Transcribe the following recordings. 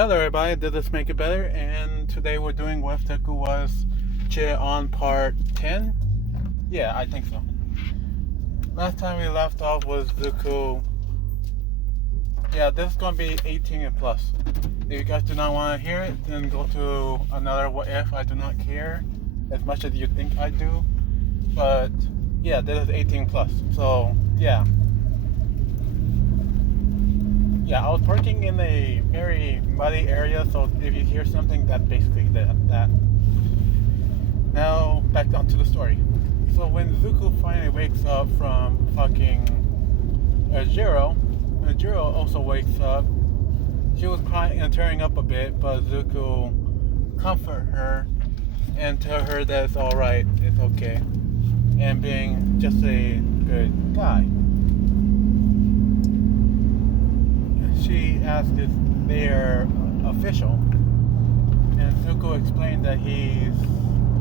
Hello everybody, did this make it better? And today we're doing what Deku was Che on part 10? Yeah, I think so. Last time we left off was Zuko. Yeah, this is gonna be 18 and plus. If you guys do not want to hear it, then go to another what if. I do not care as much as you think I do. But yeah, this is 18 plus. So yeah. Yeah, I was working in a very muddy area, so if you hear something, that's basically that. Now, back onto the story. So when Zuko finally wakes up from fucking Jiro also wakes up. She was crying and tearing up a bit, but Zuko comfort her and tell her that it's alright, it's okay, and being just a good guy. She asked if they're official, and Zuko explained that he's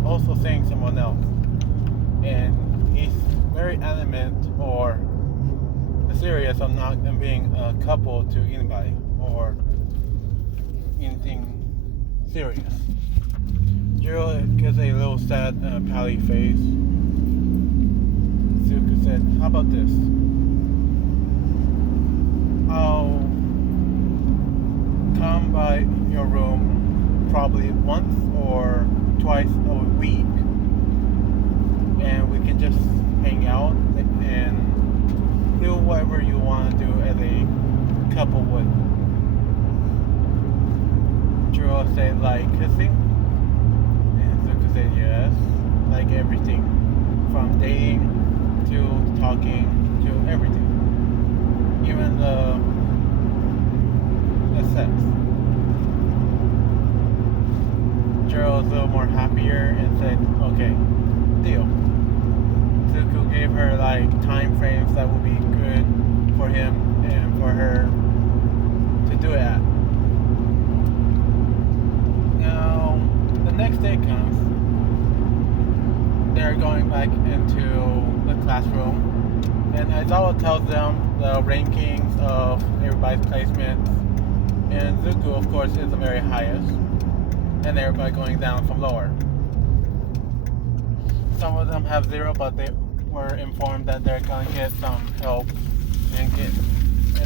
also seeing someone else, and he's very adamant or serious on not being a couple to anybody or anything serious. Jiro gives a little sad, pally face. Zuko said, "How about this? I'll come by your room probably once or twice a week, and we can just hang out and do whatever you want to do as a couple would." Jiro said, "Like kissing?" And Zuko said, "Yes, like everything, from dating to talking to everything, even the sex." Jiro was a little more happier and said, "Okay, deal." Zuko gave her like time frames that would be good for him and for her to do it at. Now, the next day comes. They're going back into the classroom, and Aizawa tells them the rankings of everybody's placements, and Zuko, of course, is the very highest, and everybody going down from lower. Some of them have 0, but they were informed that they're going to get some help and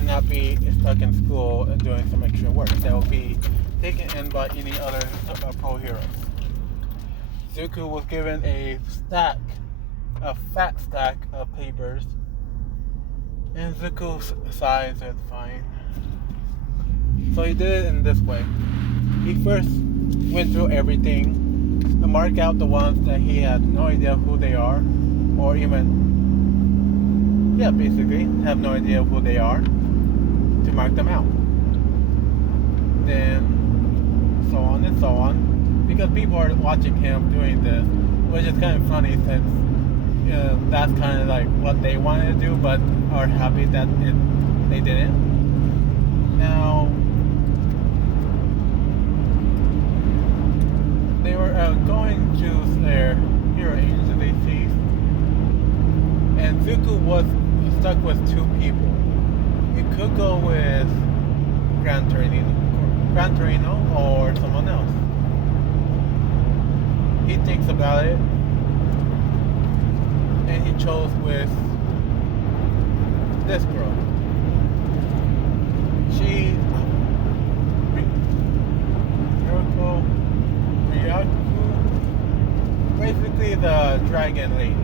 not be stuck in school and doing some extra work that will be taken in by any other pro heroes. Zuko was given a fat stack of papers, and Zuko sighed and said, "Fine." So he did it in this way. He first went through everything and marked out the ones that he had no idea who they are, or even, basically have no idea who they are, to mark them out. Then so on and so on, because people are watching him doing this, which is kind of funny since that's kind of like what they wanted to do, but are happy that they didn't. Now, they were going to their hero agencies, and Zuko was stuck with 2 people. He could go with Gran Torino or someone else. He thinks about it, and he chose with this girl. She, basically the dragon lady.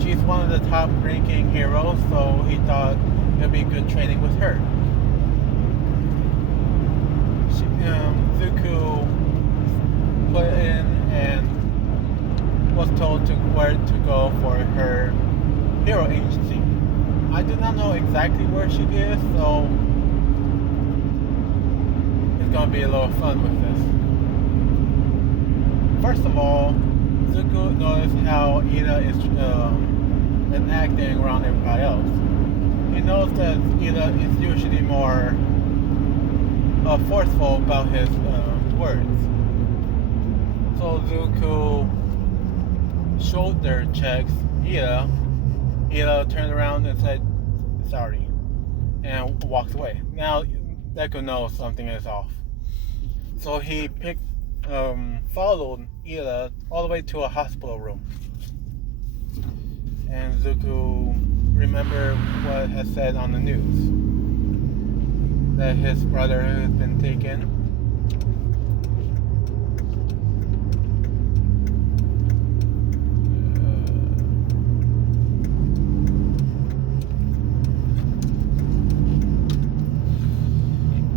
She's one of the top ranking heroes, so he thought it'd be good training with her. Zuko put in and was told where to go for her hero agency. I do not know exactly where she is, so it's gonna be a little fun with this. First of all, Zuko noticed how Ida is acting around everybody else. He knows that Ida is usually more forceful about his words. So Zuko shoulder checks Ida. Ida turned around and said, "Sorry," and walks away. Now Deku knows something is off. So he followed Ida all the way to a hospital room. And Zuko remembered what had said on the news, that his brother had been taken.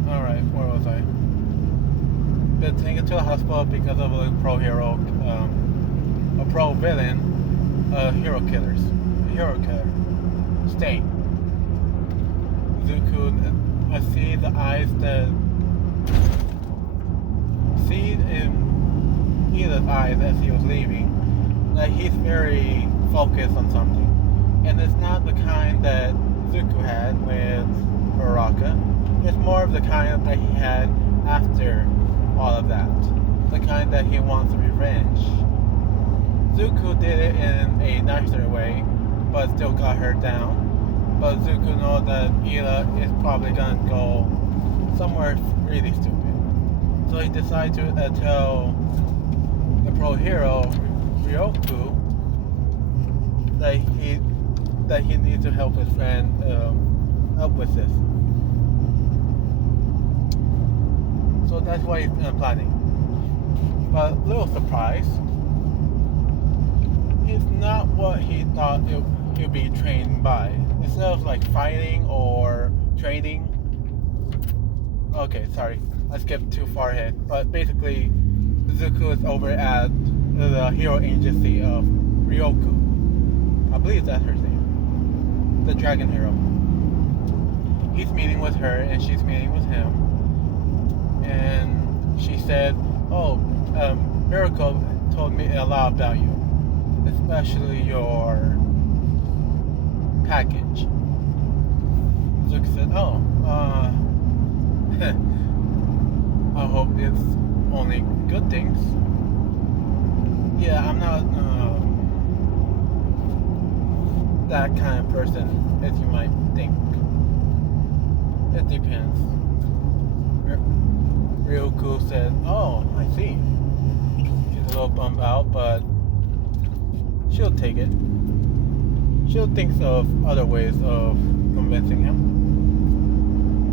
Alright, where was I? Been taken to a hospital because of a pro-hero, a pro-villain, hero killer, Stain. Zuko see the eyes that see in Hida's eyes as he was leaving that he's very focused on something, and it's not the kind that Zuko had with Baraka. It's more of the kind that he had after all of that, the kind that he wants revenge. Zuko did it in a nicer way, but still got her down. But Zuko knows that Ida is probably gonna go somewhere really stupid. So he decides to tell the pro-hero, Ryoku, that he needs to help his friend up with this. So that's why he's planning. But little surprise, it's not what he thought he'll be trained by. Instead of like fighting or training. Okay, sorry, I skipped too far ahead. But basically, Zuko is over at the hero agency of Ryoku. I believe that's her name. The dragon hero. He's meeting with her and she's meeting with him. And she said, "Oh, Miracle told me a lot about you, especially your package." Zuko said, "Oh, I hope it's only good things." Yeah, I'm not that kind of person as you might think. It depends. Ryoku said, "Oh, I see." She's a little bummed out, but she'll take it. She'll think of other ways of convincing him.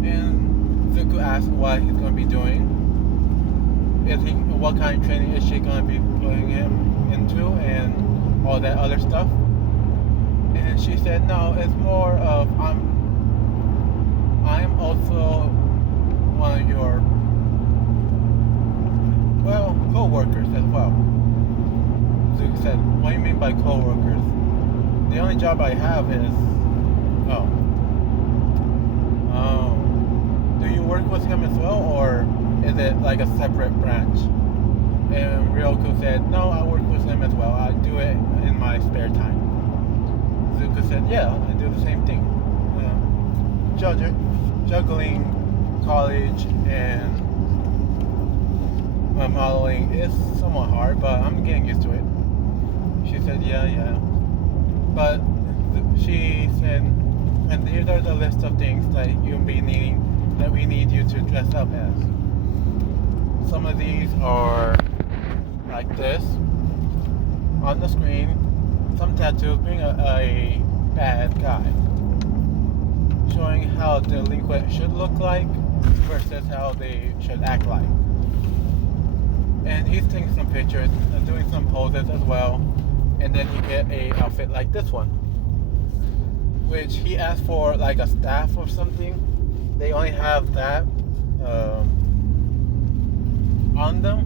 And Zuko asked what he's going to be doing. What kind of training is she going to be putting him into, and all that other stuff. And she said, "No, it's more of I'm also one of your co-workers as well." Zuko said, "What do you mean by co-workers? The only job I have is..." Do you work with him as well, or is it like a separate branch?" And Ryoku said, "No, I work with him as well. I do it in my spare time." Zuko said, "Yeah, I do the same thing. Juggling college and modeling is somewhat hard, but I'm getting used to it." She said, yeah. But she said, "And these are the list of things that we need you to dress up as. Some of these are like this on the screen. Some tattoos being a bad guy, showing how a delinquent should look like versus how they should act like." And he's taking some pictures and doing some poses as well. And then he get a outfit like this one, which he asked for like a staff or something. They only have that on them.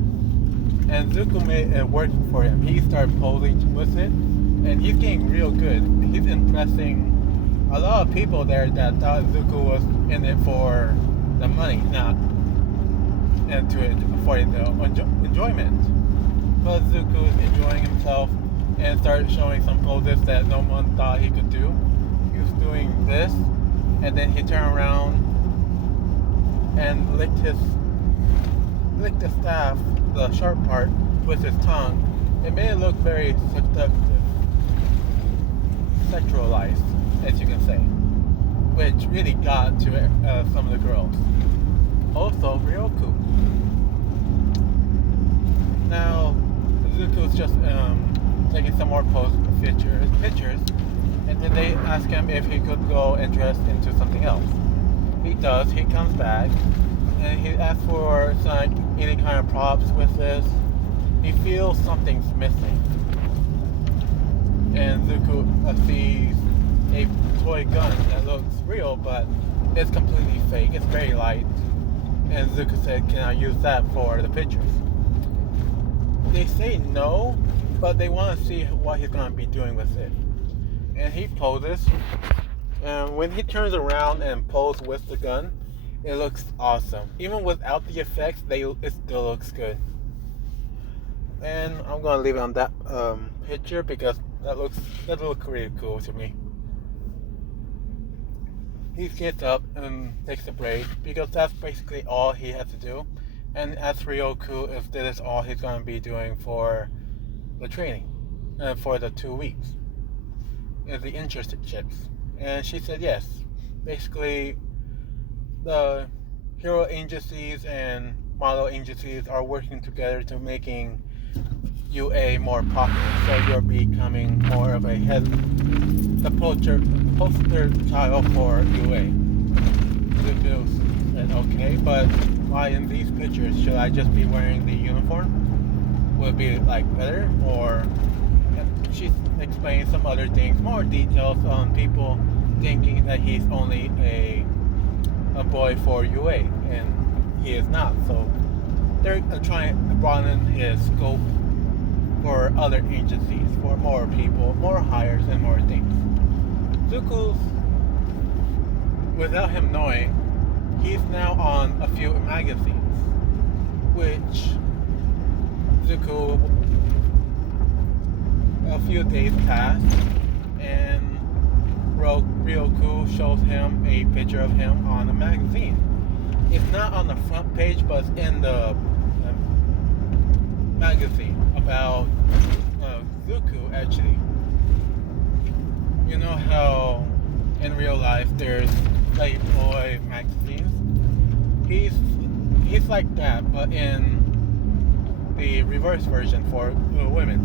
And Zuko made it work for him. He started posing with it, and he's getting real good. He's impressing a lot of people there that thought Zuko was in it for the money, not into it for the enjoyment. But Zuko is enjoying himself and started showing some poses that no one thought he could do. He was doing this, and then he turned around and licked the staff, the sharp part, with his tongue. It made it look very seductive, sexualized, as you can say, which really got to some of the girls. Also, Ryoku. now Zuko's just taking some more pictures, and then they ask him if he could go and dress into something else. He does. He comes back, and he asks for any kind of props with this. He feels something's missing, and Zuko sees a toy gun that looks real, but it's completely fake. It's very light, and Zuko said, "Can I use that for the pictures?" They say no, but they want to see what he's going to be doing with it. And he poses, and when he turns around and poses with the gun, it looks awesome. Even without the effects, it still looks good. And I'm going to leave it on that picture because that looks really cool to me. He gets up and takes a break because that's basically all he has to do. And asks Ryoku if this is all he's going to be doing for the training, for the 2 weeks. Is he interested, chips? And she said yes. Basically, the hero agencies and model agencies are working together to making UA more popular. So you're becoming more of the poster child for UA. Zuko said okay, but why in these pictures should I just be wearing the uniform? Would it be better? Or she's explaining some other things, more details on people thinking that he's only a boy for UA, and he is not. So they're trying to broaden his scope for other agencies, for more people, more hires, and more things. Zuko's, without him knowing, he's now on a few magazines, which Zuko, a few days pass, and Ryoku shows him a picture of him on a magazine. It's not on the front page, but it's in the magazine about Zuko, actually. You know how in real life there's Playboy magazines? He's like that, but in the reverse version for women.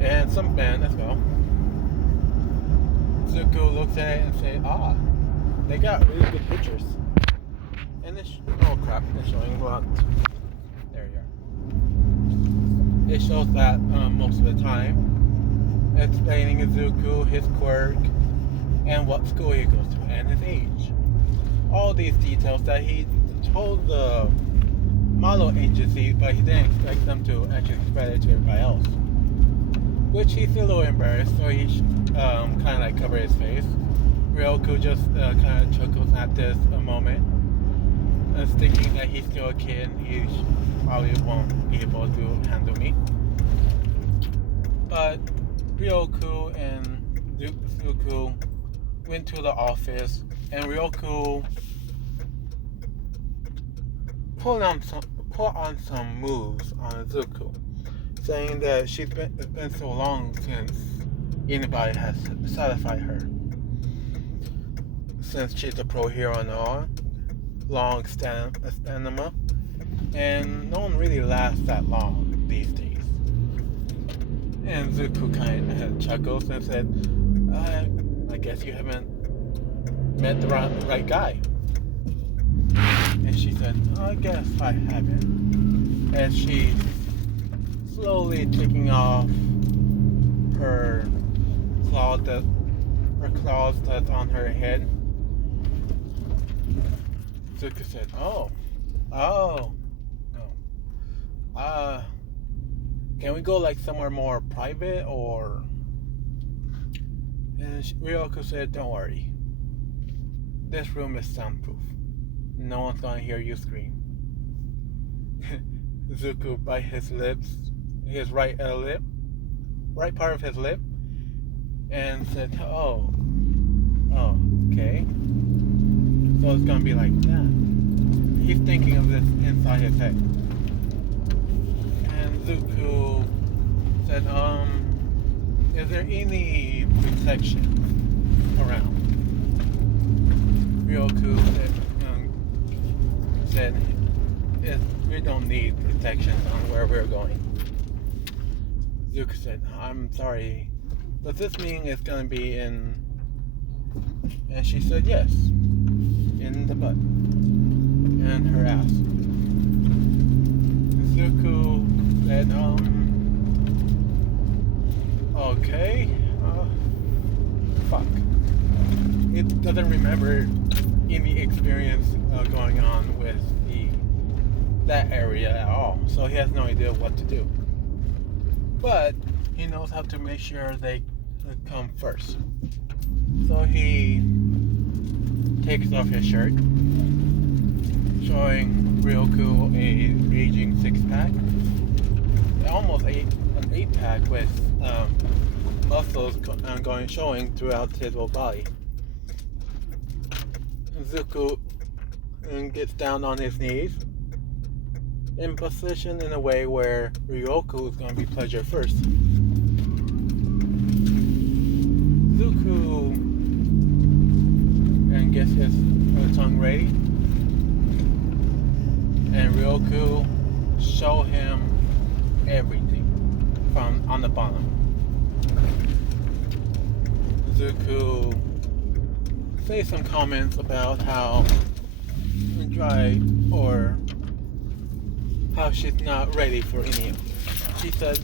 And some band, let's go. Zuko looks at it and says, they got really good pictures. And oh crap, it's showing what? There you are. It shows that most of the time, explaining Zuko his quirk and what school he goes to and his age. All these details that he told the model agency, but he didn't expect them to actually spread it to everybody else. Which he's a little embarrassed, so he kind of covered his face. Ryoku just kind of chuckles at this a moment, thinking that he's still a kid. He probably won't be able to handle me. But Ryoku and Zuko went to the office, and Ryoku put on some moves on Zuko, saying that it's been so long since anybody has satisfied her. Since she's a pro hero and all, long stamina, and no one really lasts that long these days. And Zuko kind of chuckles and said, I guess you haven't met the right guy. And she said, I guess I haven't. As she's slowly taking off her claws that's on her head. Zuko said, can we go somewhere more private, or? And Ryoku said, don't worry. This room is soundproof. No one's gonna hear you scream. Zuko bit his lips, his right part of his lip, and said, okay. So it's gonna be like that. He's thinking of this inside his head. And Zuko said, is there any protection around? Ryoku said we don't need protection on where we're going. Zuko said, I'm sorry. Does this mean it's gonna be in... And she said yes. In the butt. And her ass. Zuko said, okay. Fuck. It doesn't remember any experience going on with that area at all. So he has no idea what to do. But he knows how to make sure they come first. So he takes off his shirt, showing Ryoku a raging six-pack. Almost an eight-pack with muscles showing throughout his whole body. Zuko gets down on his knees in position in a way where Ryoku is going to be pleasure first. Zuko and gets his tongue ready, and Ryoku show him everything from on the bottom. Zuko say some comments about how dry or how she's not ready for any of this. She said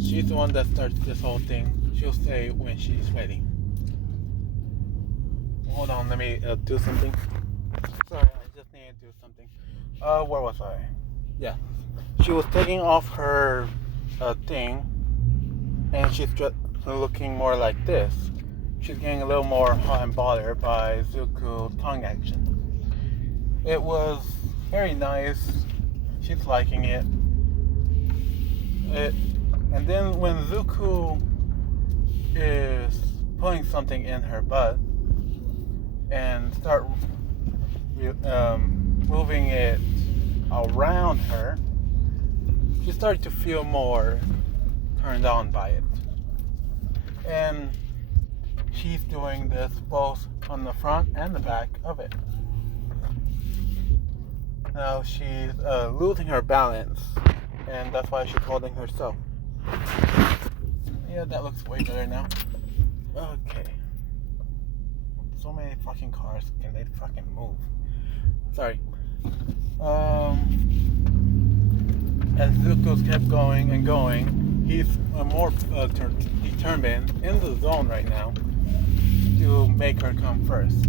she's the one that starts this whole thing. She'll say when she's ready. Hold on, let me do something. Sorry, I just need to do something. Where was I? Yeah. She was taking off her thing, and she's just looking more like this. She's getting a little more hot and bothered by Zuko's tongue action. It was very nice. She's liking it. And then when Zuko is putting something in her butt and start moving it around her, she started to feel more turned on by it. And she's doing this both on the front and the back of it. Now she's losing her balance, and that's why she's holding herself. Yeah, that looks way better now. Okay. So many fucking cars, can they fucking move? Sorry. As Zuko's kept going and going, he's more determined in the zone right now to make her come first.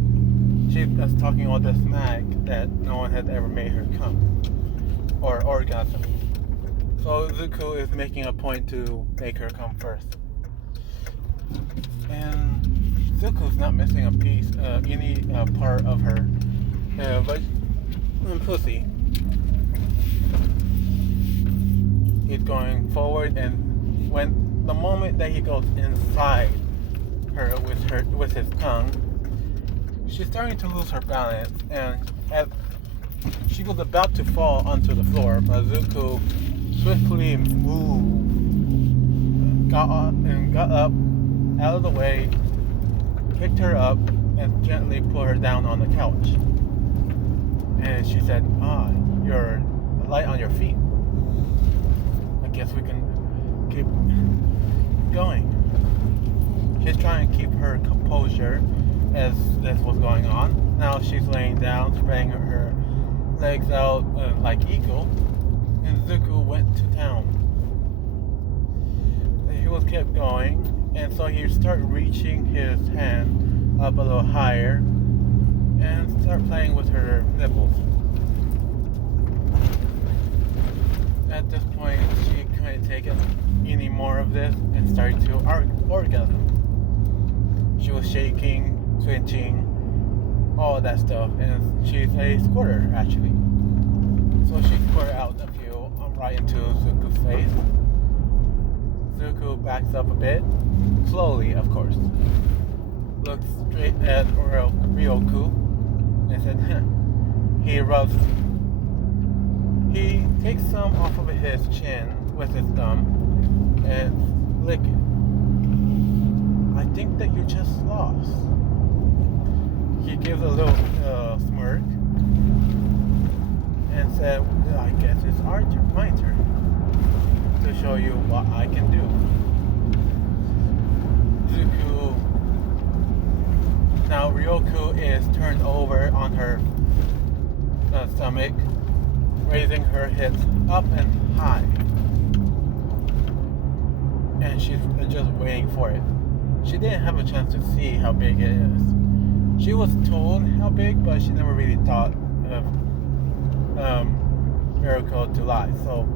She's just talking all this smack that no one has ever made her come or orgasm. So Zuko is making a point to make her come first. And Zuko's not missing a piece, any part of her pussy. He's going forward, and when the moment that he goes inside her with his tongue, she's starting to lose her balance, and as she was about to fall onto the floor, but Zuko swiftly moved, got up out of the way, picked her up, and gently put her down on the couch. And she said, you're light on your feet. I guess we can keep going. She's trying to keep her composure as this was going on. Now she's laying down, spreading her legs out like eagle, and Zuko went to town. He was kept going, and so he started reaching his hand up a little higher and start playing with her nipples. At this point, she couldn't take it any more of this and started to orgasm. She was shaking, twitching, all of that stuff, and she's a squirter actually. So she squirted out a few right into Zuko's face. Zuko backs up a bit, slowly of course. Looks straight at Ryoku and said, he takes some off of his chin with his thumb and lick it. I think that you just lost. He gives a little smirk and said, I guess it's my turn to show you what I can do. Zuko. Now Ryoku is turned over on her stomach, raising her hips up and high. And she's just waiting for it. She didn't have a chance to see how big it is. She was told how big, but she never really thought of Miracle to lie. So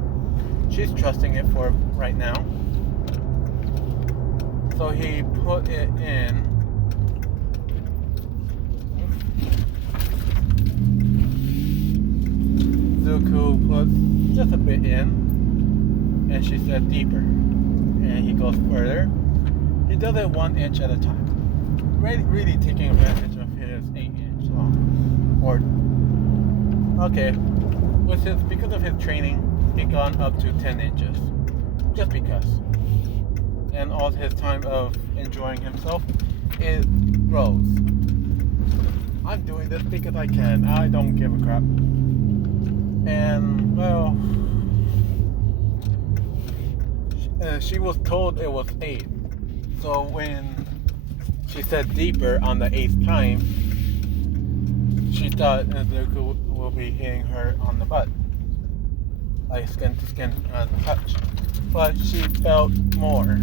she's trusting it for right now. So he put it in. Zuko put just a bit in, and she said deeper. And he goes further. He does it 1 inch at a time, really taking advantage of his 8-inch long. Because of his training, he gone up to 10 inches, just because. And all his time of enjoying himself, it grows. I'm doing this because I can. I don't give a crap. And well, she was told it was 8. So when she said deeper on the 8th time, she thought Deku will be hitting her on the butt, like skin to skin touch. But she felt more.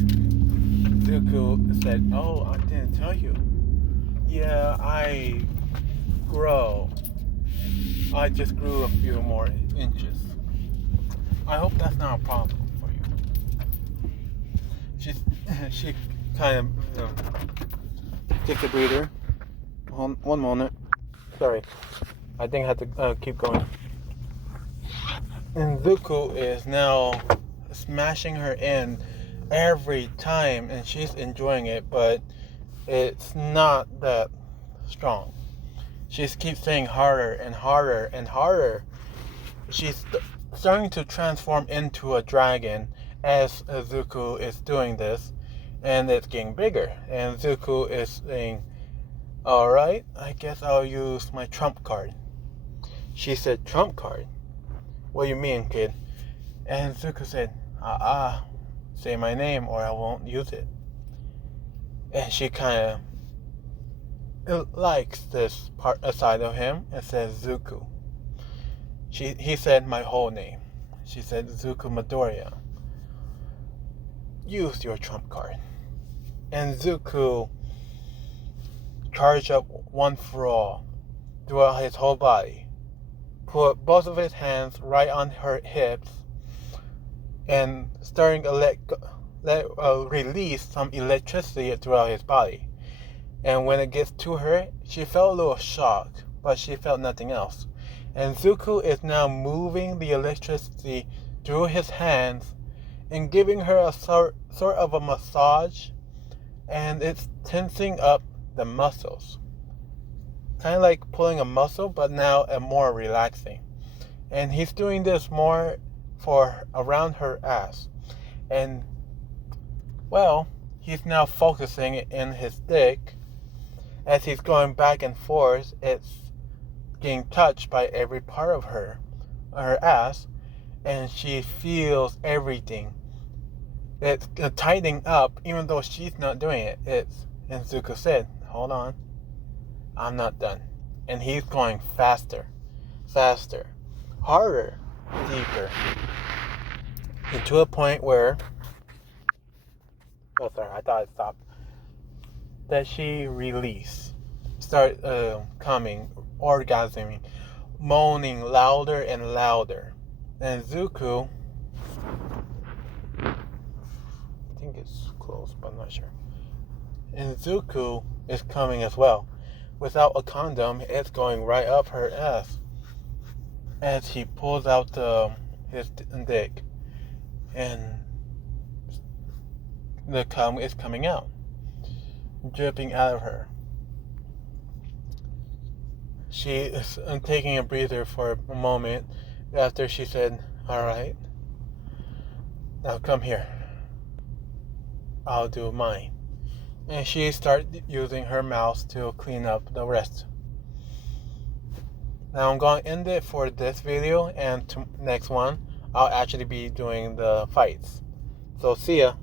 Deku said, "Oh, I didn't tell you. Yeah, I grow. I just grew a few more inches. I hope that's not a problem for you." She kind of take a breather. One moment. Sorry, I think I have to keep going. And Zuko is now smashing her in every time, and she's enjoying it, but it's not that strong. She keeps saying harder and harder and harder. She's starting to transform into a dragon as Zuko is doing this, and it's getting bigger. And Zuko is saying, "Alright, I guess I'll use my trump card." She said, "Trump card? What do you mean, kid?" And Zuko said, say my name or I won't use it." And she kind of likes this part aside of him and says Zuko. He said my whole name. She said, "Zuko Midoriya, use your trump card." And Zuko charged up one for all throughout his whole body, put both of his hands right on her hips, and starting to release some electricity throughout his body. And when it gets to her, she felt a little shocked, but she felt nothing else. And Zuko is now moving the electricity through his hands and giving her a sort of a massage, and it's tensing up the muscles. Kind of like pulling a muscle, but now a more relaxing. And he's doing this more for around her ass. And, well, he's now focusing in his dick. As he's going back and forth, it's getting touched by every part of her ass, and she feels everything. It's tightening up, even though she's not doing it. And Zuko said, "Hold on, I'm not done." And he's going faster, harder, deeper, and to a point where, oh sorry, I thought it stopped, that she start coming, orgasming, moaning louder and louder. And Zuko, I think it's close, but I'm not sure. And Zuko is coming as well. Without a condom, it's going right up her ass as he pulls out his dick, and the cum is coming out, dripping out of her. She is taking a breather for a moment after she said, "Alright, now come here. I'll do mine." And she started using her mouth to clean up the rest. Now I'm going to end it for this video, and next one I'll actually be doing the fights. So see ya.